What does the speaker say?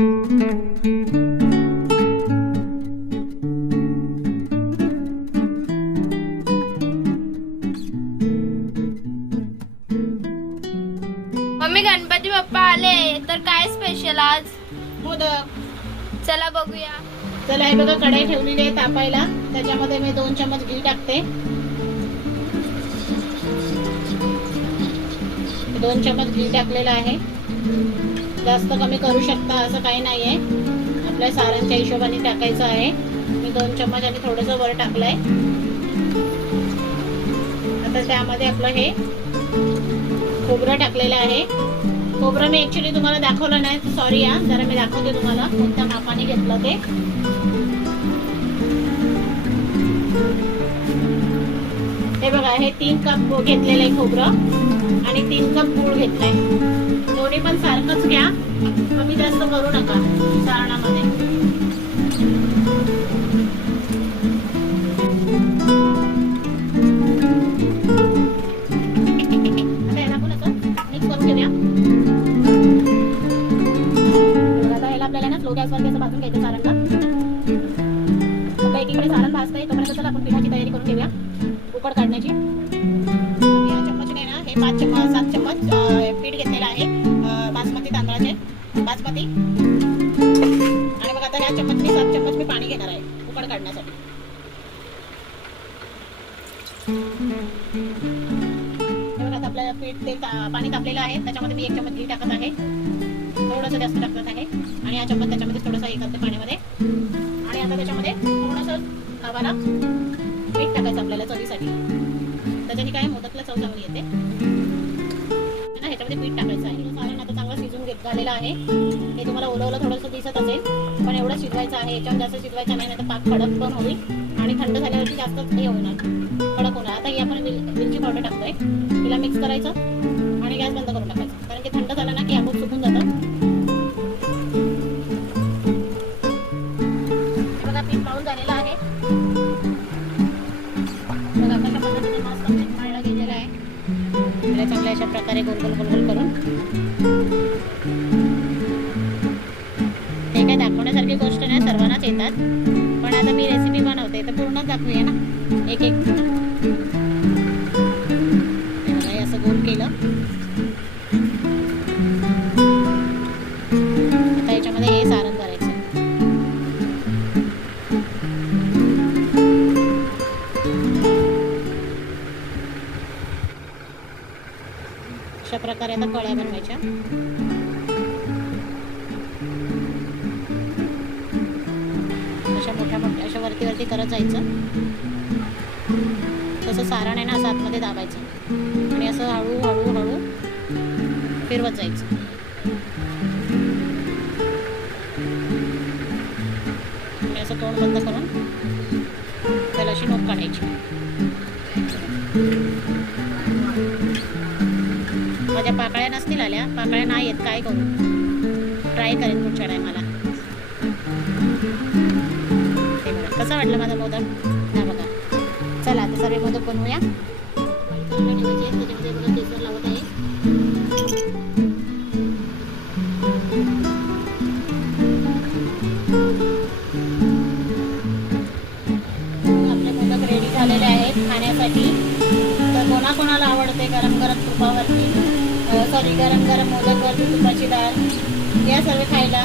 Mummy Ganpati Bappa आले. तर काय स्पेशल आज? मोदक. चला बघूया. चला हे बघा कढई ठेवलेली आहे तापायला. त्याच्यामध्ये मी दोन चमच घी टाकते. दोन चमच घी टाकलेलं आहे. जास्त कमी करू शकता असं काही नाही आहे आपल्या सारांच्या हिशोबाने टाकायचं आहे. मी दोन चम्मच आणि थोडंसं वर टाकलंय. आता त्यामध्ये आपलं हे खोबरं टाकलेलं आहे. खोबरं मी ॲक्च्युली तुम्हाला दाखवलं नाही. सॉरी या जरा मी दाखवते तुम्हाला. कोणत्या मापाने घेतलं ते. हे बघा हे तीन कप घेतलेलं आहे खोबरं आणि तीन कप गूळ घेतलाय. दोन्ही पण सारखंच घ्या. कमी जास्त करू नका सारणामध्ये करून आपल्याला ना स्लो भाजून घ्यायचं सारणला आता एकीकडे सारण भाजतंय तोपर्यंत चला आपण पिठाची तयारी करून घेऊया. उकड काढण्याची. या चम्मचने ना हे पाच चम्मच सात चम्मच चपाती. आणि मग आता ह्या चपाती सात चम्मच मी पाणी घेणार आहे उकड काढण्यासाठी. आता पीठ ते पाणी तापलेलं आहे त्याच्यामध्ये मी एक चमच घी टाकत आहे. थोडंसं जास्त टाकत आहे. आणि हा चम्मच त्याच्यामध्ये थोडंसं हे करते पाण्यामध्ये. आणि आता त्याच्यामध्ये थोडंसं खावाला मीठ टाकायचं आपल्याला चवीसाठी. त्याच्याने काय मोदकला चव चांगली येते. ह्याच्यामध्ये पीठ टाकायचं आहे. कारण आता चांगलं शिजून घेत झालेलं आहे. हे तुम्हाला ओलवलं थोडंसं दिसत असेल पण एवढं शिजवायचं आहे याच्यावर जास्त शिजवायचं नाही तर पाक कडक पण होईल आणि थंड झाल्यावरती जास्त हे होणार कडक होणार. आता ही आपण मिरची पावडर टाकतोय तिला मिक्स करायचं आणि गॅस बंद करून टाकायचं कारण की थंड झालं ना की आपण सुकून जातं. बघा पीठ पाळून झालेलं आहे. बघा कशा पद्धतीने मस्त पीठ गेलेलं आहे. त्याला चांगल्या अशा प्रकारे गोल गोल गोल गोल करून. हे गोष्ट नाही सर्वांनाच येतात. पण आता मी रेसिपी बनवते तर पूर्णच दाखवूया ना. एक एक. असं गोल केलं. आता याच्यामध्ये हे सारण करायचं. अशा प्रकारे आता कळ्या बनवायच्या. मोठ्या मोठ्या अशा वरती वरती करत जायचं. तसं सारण आहे ना असं आतमध्ये दाबायचं. आणि असं हळू हळू हळू फिरवत जायचं. आणि असं तोंड बंद करून त्याला अशी नोक काढायची. माझ्या पाकळ्या नसतील आल्या. पाकळ्या नाही येत काय करू? ट्राय करेन पुढच्या टायमाला वाटलं माझा मोदक. ना बघा. चला आता सर्व मोदक बनवूया. त्याच्यामध्ये बघा केसर लावत आहे आपले मोदक रेडी झालेले आहेत खाण्यासाठी. तर कोणाकोणाला आवडते गरम गरम तुपावरती? सॉरी गरम गरम मोदकवरती तुपाची डाळ. या सर्व खायला.